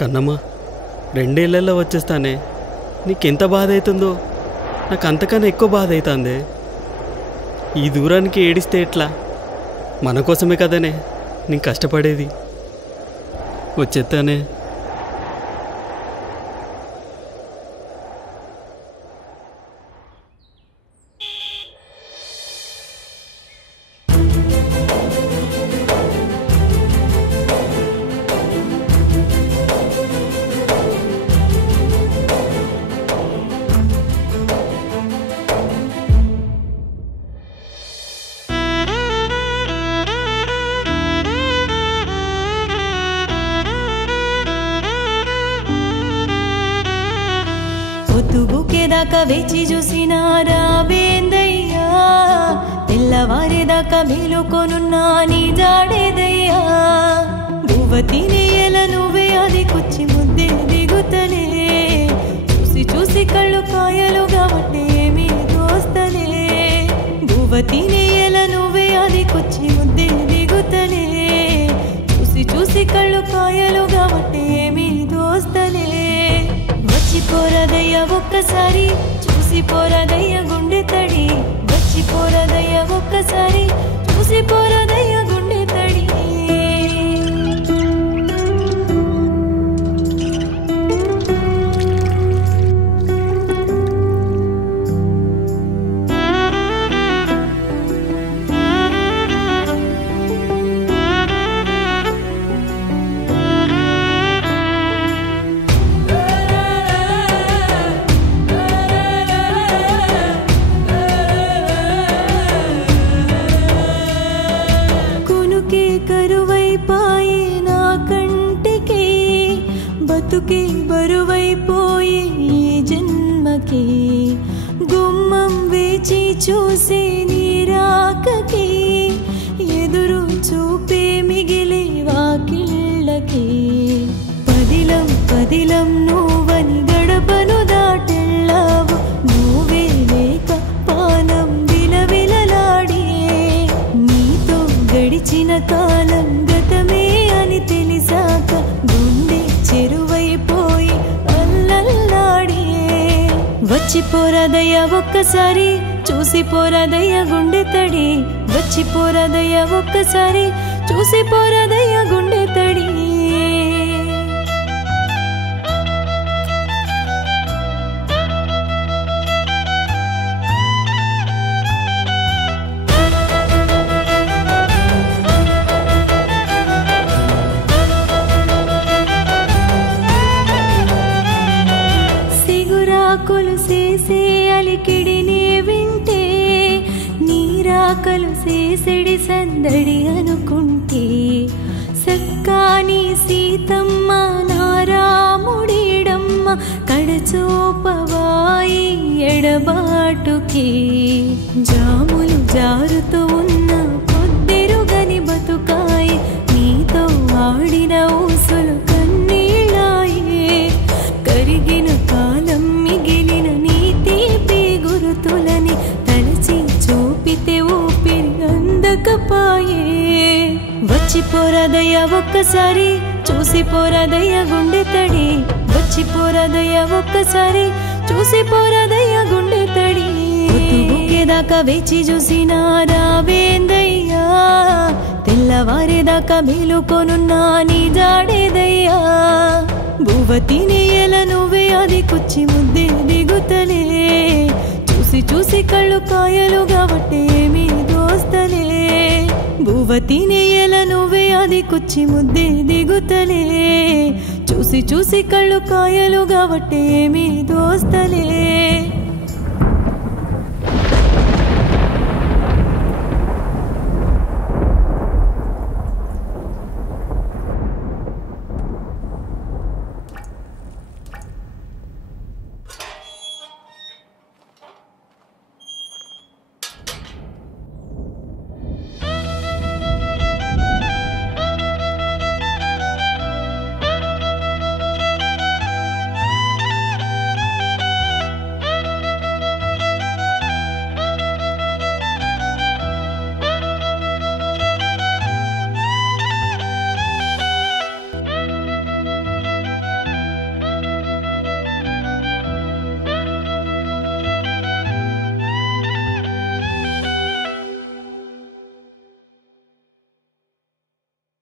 కన్నమ్మ, 2 ఏళ్లలో వచ్చేస్తానే. నీకెంత బాధ అవుతుందో నాకు అంతకన్నా ఎక్కువ బాధ అవుతుంది. ఈ దూరానికి ఏడిస్తే ఎట్లా? మన కోసమే కదనే నేను కష్టపడేది. వచ్చేస్తానే. పొద్దుగుకేదాకా వేచి చూసినా రావేందయ్యా, తెల్లవారేదాకా మేలుకొనున్నా నీ జాడేదయ్యా. గువ్వ తినేయల నువ్వే అదికొచ్చి ముద్దే దిగుతలే, చూసి చూసి కళ్ళు కాయలుగా వట్టే ఏమీ దోస్తలే. గువ్వ తినేయల నువ్వే అదికొచ్చి ముద్దే దిగుతలే, చూసి చూసి కళ్ళు కాయలుగా వట్టే ఏమీ దోస్తలే. వచ్చి పోరదయ్య ఒక్కసారి, చూసి పోరదయ్య గుండె తడి. వచ్చి పోరదయ్య ఒక్కసారి, చూసి పోరదయ్య గుండె తడి. కరువైపాయే నా కంటికి, బతుకే బరువైపోయే ఈ జన్మకి. గుమ్మం వేచి చూసే నీ రాకకి, ఎదురు చూపే మిగిలే వాకిళ్ళకి. పదిలం పదిలం నువ్వని గడపను దాటెళ్ళావు, నువ్వే లేక పానం విలవిలలాడే. నీతో గడిచిన కాలం గతమే అని తెలిసాక గుండె చెరువైపోయి అల్లల్లాడే. వచ్చి పోరాదయ్య ఒక్కసారి, చూసి పోరాదయ్య గుండె తడి. వచ్చి పోరాదయ్య ఒక్కసారి, చూసి పోరాదయ్య గుండె తడి. కొలుసేసే అలికిడిని వింటే, నీరాకలు సేసెడి సందడి అనుకుంటే. సక్కాని సీతమ్మ నారాముడీడమ్మ, కడచూపవాయి ఎడబాటుకి. జాములు జారుతూ ఉన్న పొద్దెరుగని బతుకాయి, నీతో ఆడిన ఊసులు కన్నీళ్ళాయే. కరిగిన కాలం మిగిలిన నీ తీపి గురుతులని తలచి చూపితే ఊపిరి అందకపాయే. వచ్చి పోరాదయ్య ఒక్కసారి, చూసి పోరాదయ్య గుండె తడి. వచ్చి పోరాదయ్య ఒక్కసారి, చూసి పోరాదయ్య గుండె తడి. పొద్దుగుకేదాకా వేచి చూసినా రావేందయ్యా, తెల్లవారేదాకా మేలుకొనున్నా నీ జాడేదయ్యా. బువ్వ తినేయల నువ్వే అదికొచ్చి ముద్దే దిగుతలే, చూసి చూసి కళ్ళు కాయలుగా వట్టే ఏమీ దోస్తలే. బువ్వ తినేయల నువ్వే అదికొచ్చి ముద్దే దిగుతలే, చూసి చూసి కళ్ళు కాయలుగా వట్టే ఏమీ దోస్తలే.